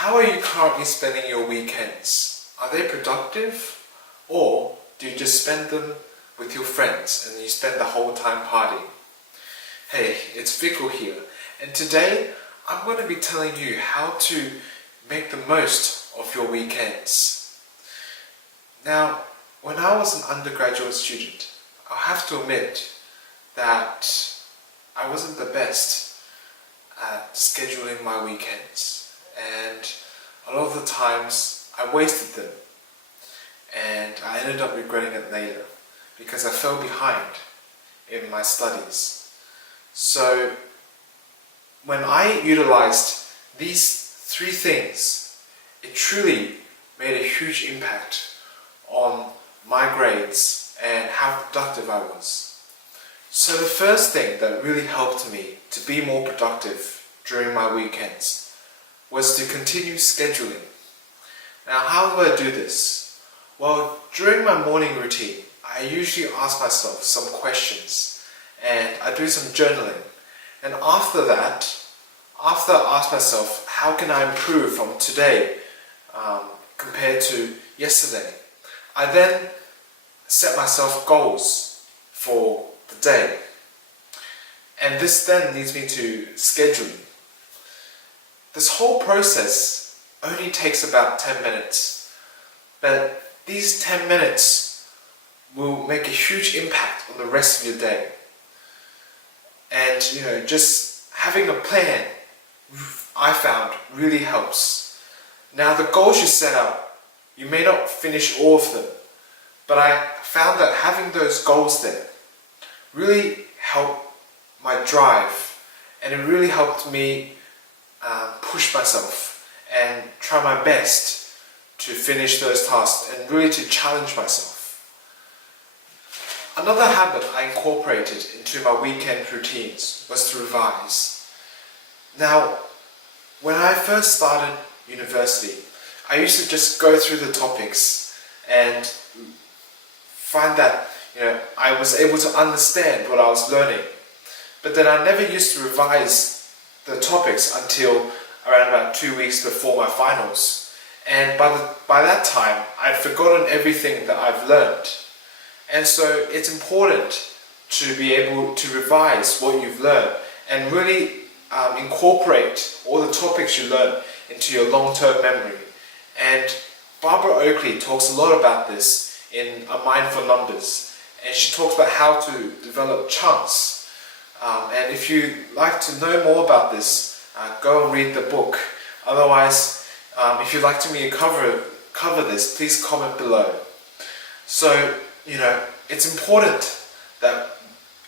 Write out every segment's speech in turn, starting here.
How are you currently spending your weekends? Are they productive? Or do you just spend them with your friends and you spend the whole time partying? Hey, it's Vikul here, and today I'm going to be telling you how to make the most of your weekends. Now, when I was an undergraduate student, I'll have to admit that I wasn't the best at scheduling my weekends, and a lot of the times I wasted them, and I ended up regretting it later because I fell behind in my studies. So when I utilized these three things, it truly made a huge impact on my grades and how productive I was. So the first thing that really helped me to be more productive during my weekends was to continue scheduling. Now, how do I do this? Well, during my morning routine, I usually ask myself some questions and I do some journaling. And after that, after I ask myself, how can I improve from today compared to yesterday? I then set myself goals for the day. And this then leads me to scheduling. This whole process only takes about 10 minutes, but these 10 minutes will make a huge impact on the rest of your day. And just having a plan, I found, really helps. Now, the goals you set out, you may not finish all of them, but I found that having those goals there really helped my drive, and it really helped me push myself and try my best to finish those tasks and really to challenge myself. Another habit I incorporated into my weekend routines was to revise. Now, when I first started university, I used to just go through the topics and find that I was able to understand what I was learning. But then I never used to revise the topics until around about 2 weeks before my finals. And by that time, I'd forgotten everything that I've learned. And so it's important to be able to revise what you've learned and really incorporate all the topics you learn into your long-term memory. And Barbara Oakley talks a lot about this in A Mind for Numbers, and she talks about how to develop chunks. And if you'd like to know more about this, go and read the book. Otherwise, if you'd like me to cover this, please comment below. So, it's important that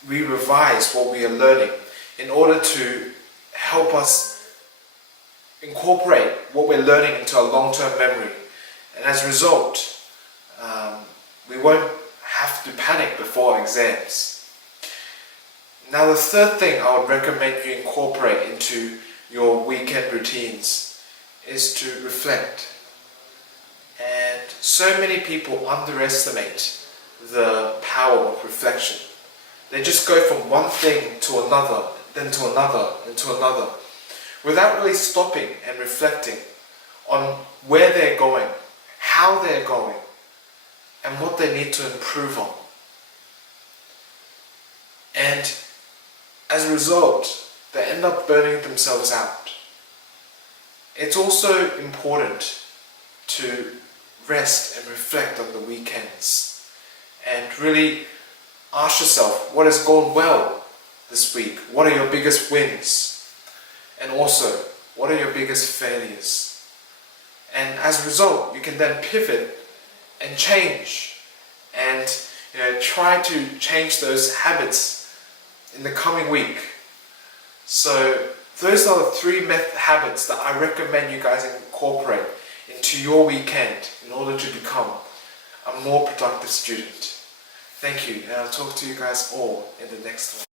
we revise what we are learning in order to help us incorporate what we're learning into our long-term memory. And as a result, we won't have to panic before exams. Now, the third thing I would recommend you incorporate into your weekend routines is to reflect. And so many people underestimate the power of reflection. They just go from one thing to another, then to another, and to another, without really stopping and reflecting on where they're going, how they're going, and what they need to improve on. And as a result, they end up burning themselves out. It's also important to rest and reflect on the weekends and really ask yourself what has gone well this week. What are your biggest wins? And also, what are your biggest failures? And as a result, you can then pivot and change and try to change those habits in the coming week. So those are the three habits that I recommend you guys incorporate into your weekend in order to become a more productive student. Thank you, and I'll talk to you guys all in the next one.